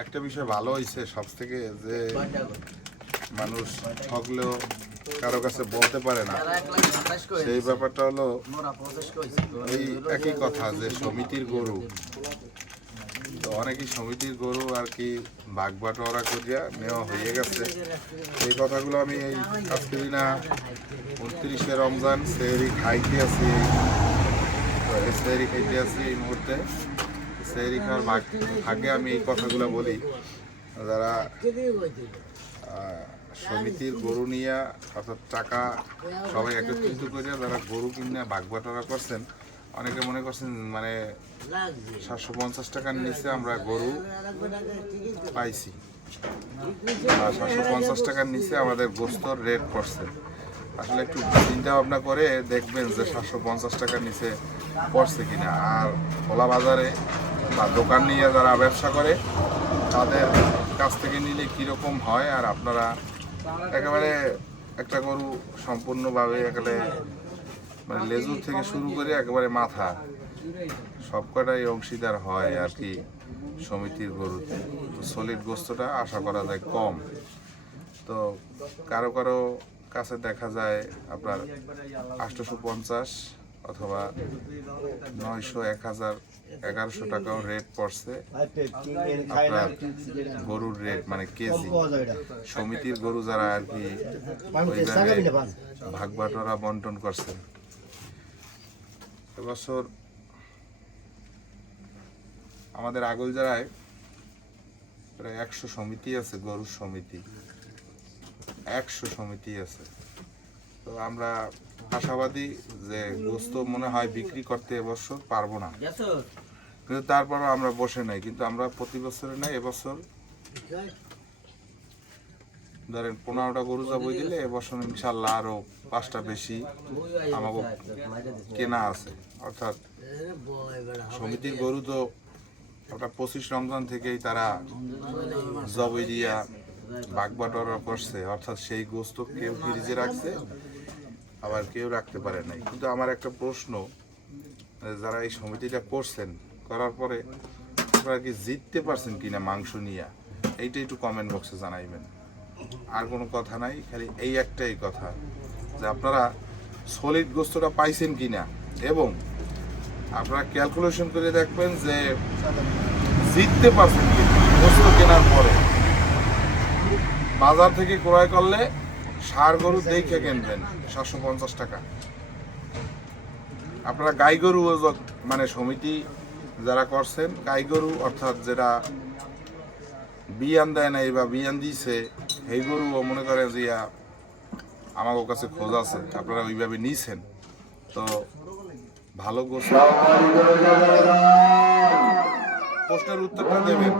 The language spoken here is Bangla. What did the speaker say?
একটা বিষয় ভালো হয়েছে সব থেকে, যে মানুষ ঠকলেও কারো কাছে বলতে পারে না, সেই ব্যাপারটা হলো এই একই কথা যে সমিতির গরু। তো অনেকেই সমিতির গরু আর কি ভাগ বাটোয়ারা করিয়া নেওয়া হয়ে গেছে। এই কথাগুলো আমি এই আজকে দিনা 29শে রমজান সেহরি খাইতে আছি, সেহরি খাইতে আছি এই মুহূর্তে। সেহরি খাওয়ার ভাগে আমি এই কথাগুলো বলি, যারা সমিতির গরু নিয়ে অর্থাৎ টাকা সবাই একত্রিত করিয়া যারা গরু কিনে ভাগ বাটোয়ারা করছেন, অনেকে মনে করছেন মানে 750 টাকার নিচে আমরা গরু পাইছি, 750 টাকার নিচে আমাদের গোস্তর রেট পড়ছে। আসলে একটু চিন্তা ভাবনা করে দেখবেন যে 750 টাকার নিচে পড়ছে কিনা। আর খোলা বাজারে বা দোকান নিয়ে যারা ব্যবসা করে তাদের কাছ থেকে নিলে কীরকম হয়, আর আপনারা একেবারে একটা গরু সম্পূর্ণভাবে একেবারে মানে লেজুর থেকে শুরু করে একেবারে মাথা সব কটাই অংশীদার হয় আর কি সমিতির গরুতে। তো সলিড গোস্তটা আশা করা যায় কম। তো কারো কারো কাছে দেখা যায় আপনার 850 অথবা 900, 1000, 1100 টাকাও রেট পড়ছে আপনার গরুর রেট, মানে কেজি। সমিতির গরু যারা আর কি ওইভাবে ভাগ বাটোয়ারা বন্টন করছেন। এবছর আমাদের আগলজারায় প্রায় 100 সমিতি আছে, গরুর সমিতি 100 সমিতি আছে। তো আমরা আশাবাদী যে গোস্ত মনে হয় বিক্রি করতে এবছর পারবো না, কিন্তু তারপরও আমরা বসে নাই। কিন্তু আমরা প্রতি বছরে নাই, এবছর ধরেন 15টা গরু জবাই দিলে এবছর ইনশাল্লাহ আরো 5টা বেশি আমাকে কেনা আছে। অর্থাৎ সমিতির গরু তো আপনার 25 রমজান থেকেই তারা জবাই দিয়া ভাগ বাটোয়ারা করছে, অর্থাৎ সেই গোস্ত কেউ ফ্রিজে রাখছে আবার কেউ রাখতে পারে নাই। কিন্তু আমার একটা প্রশ্ন, যারা এই সমিতিটা করছেন, করার পরে আপনারা কি জিততে পারছেন কিনা মাংস নিয়ে, এইটা একটু কমেন্ট বক্সে জানাইবেন। আর কোনো কথা নাই, খালি এই একটাই কথা যে আপনারা সলিড গোস্তটা পাইছেন কিনা, এবং আপনারা ক্যালকুলেশন করে দেখবেন যে জিততে পারছেন কিনা। গোস্ত কেনার পরে বাজার থেকে ক্রয় করলে ষাঁড় গরু দেখে কিনবেন 750 টাকা। আপনারা গাই গরু মানে সমিতি যারা করছেন গাই গরু, অর্থাৎ যেটা বিয়ান দেয় নাই বা বিয়ান দিয়েছে সেই গরুও মনে করেন যে আমার কাছে খোঁজ আছে, আপনারা ওইভাবে নিয়েছেন। তো ভালো গোস্ত, প্রশ্নের উত্তরটা দেবেন।